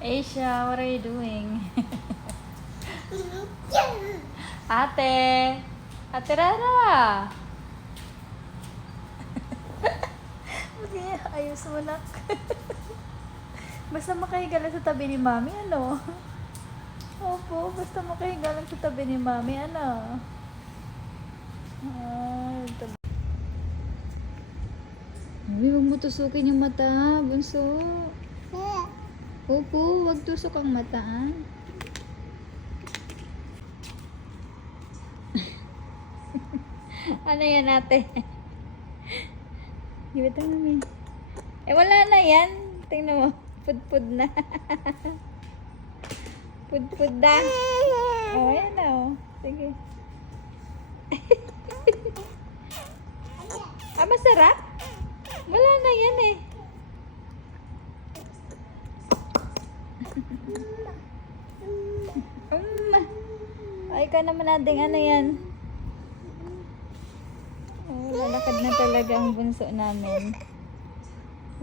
Asia, what are you doing? Ate! Ate Rara! Okay, ayos mo nak. Basta makahiga lang sa tabi ni Mami, ano? Opo, basta makahiga lang sa tabi ni Mami, ano? Mami, huwag mo tusukin yung mata, bunso. Opo, huwag tusok ang mata, ah. Ano yan, ate? Gibita namin. Eh, wala na yan. Tingnan mo. Pud-pud na. Pud-pud na. Oh, yan na, oh. Sige. Ah, masarap? Wala na yan, eh. Ay, ka naman nating ano yan. Oh, lalakad na talaga ang bunso namin.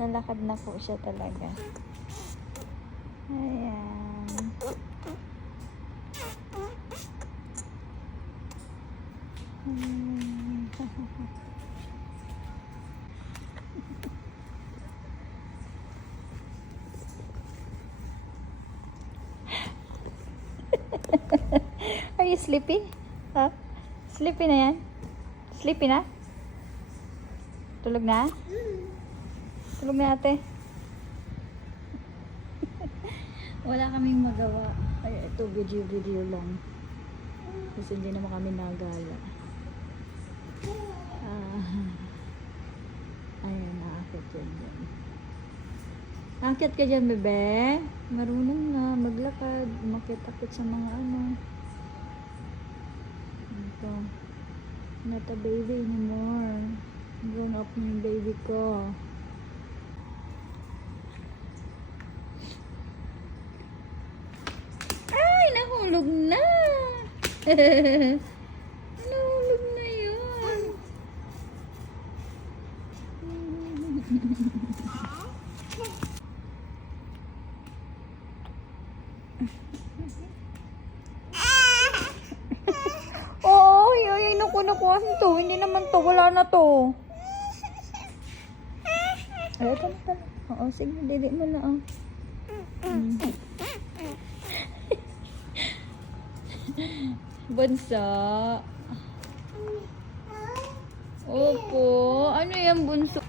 Lalakad na po siya talaga. Ayan. Are you sleepy? Huh? Sleepy na yan? Sleepy na? Tulog na? Tulog na ate? Wala kaming magawa. Ay, ito video lang. Kasi hindi naman kami nagala. Ayun, naakit yan dyan. Akit ka dyan, bebe. Marunong na maglakad. Umakit-akit sa mga ano. Ito. Not a baby anymore. Grown up na yung baby ko. Ay, nahulog na. Nahulog na yun. Oo, ay, naku, to. Hindi naman to. Wala na to. Ay, ito na pala. Oo, sige, dili mo na, oh. Bunso. Opo. Ano yan, bunso?